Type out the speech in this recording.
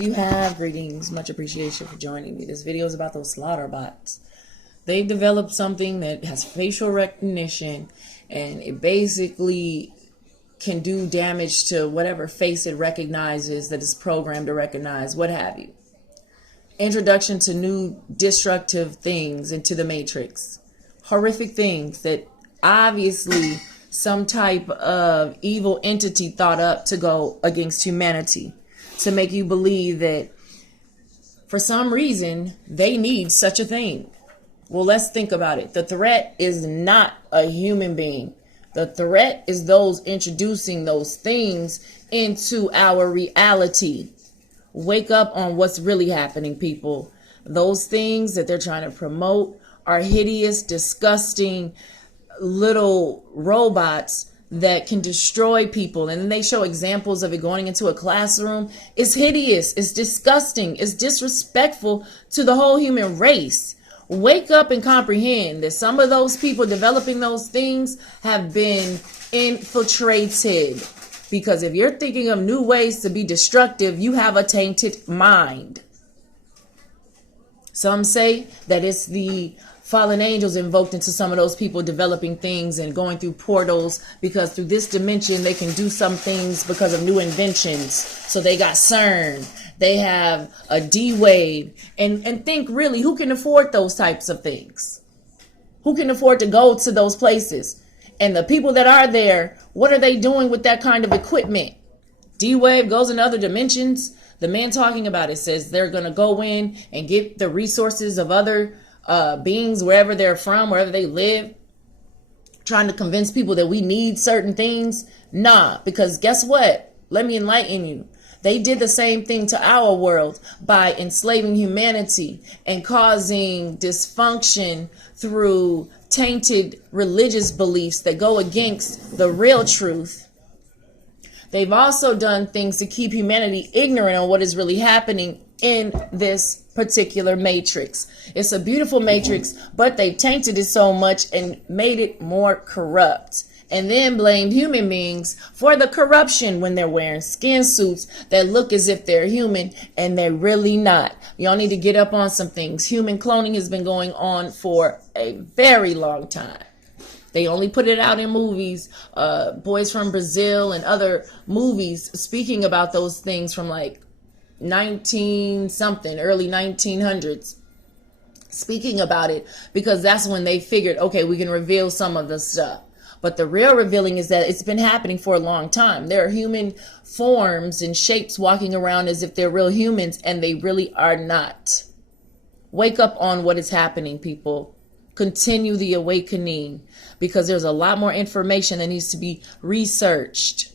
you have? Greetings. Much appreciation for joining me. This video is about those Slaughterbots. They've developed something that has facial recognition, and it basically can do damage to whatever face it recognizes that is programmed to recognize, what have you. Introduction to new destructive things into the Matrix. Horrific things that obviously some type of evil entity thought up to go against humanity, to make you believe that for some reason they need such a thing. Well, let's think about it. The threat is not a human being. The threat is those introducing those things into our reality. Wake up on what's really happening, people. Those things that they're trying to promote are hideous, disgusting little robots that can destroy people. And then they show examples of it going into a classroom. It's hideous. It's disgusting. It's disrespectful to the whole human race. Wake up and comprehend that some of those people developing those things have been infiltrated. Because if you're thinking of new ways to be destructive, you have a tainted mind. Some say that it's the fallen angels invoked into some of those people developing things and going through portals, because through this dimension they can do some things because of new inventions. So they got CERN, they have a D-Wave, and think really, who can afford those types of things? Who can afford to go to those places? And the people that are there, what are they doing with that kind of equipment? D-Wave goes in other dimensions. The man talking about it says they're going to go in and get the resources of other beings, wherever they're from, wherever they live, trying to convince people that we need certain things. Nah, because guess what? Let me enlighten you. They did the same thing to our world by enslaving humanity and causing dysfunction through tainted religious beliefs that go against the real truth. They've also done things to keep humanity ignorant on what is really happening in this particular matrix. It's a beautiful matrix, but they tainted it so much and made it more corrupt. And then blamed human beings for the corruption when they're wearing skin suits that look as if they're human and they're really not. Y'all need to get up on some things. Human cloning has been going on for a very long time. They only put it out in movies. Boys from Brazil and other movies speaking about those things from like 19 something, early 1900s. Speaking about it because that's when they figured, okay, we can reveal some of the stuff. But the real revealing is that it's been happening for a long time. There are human forms and shapes walking around as if they're real humans, and they really are not. Wake up on what is happening, people. Continue the awakening, because there's a lot more information that needs to be researched.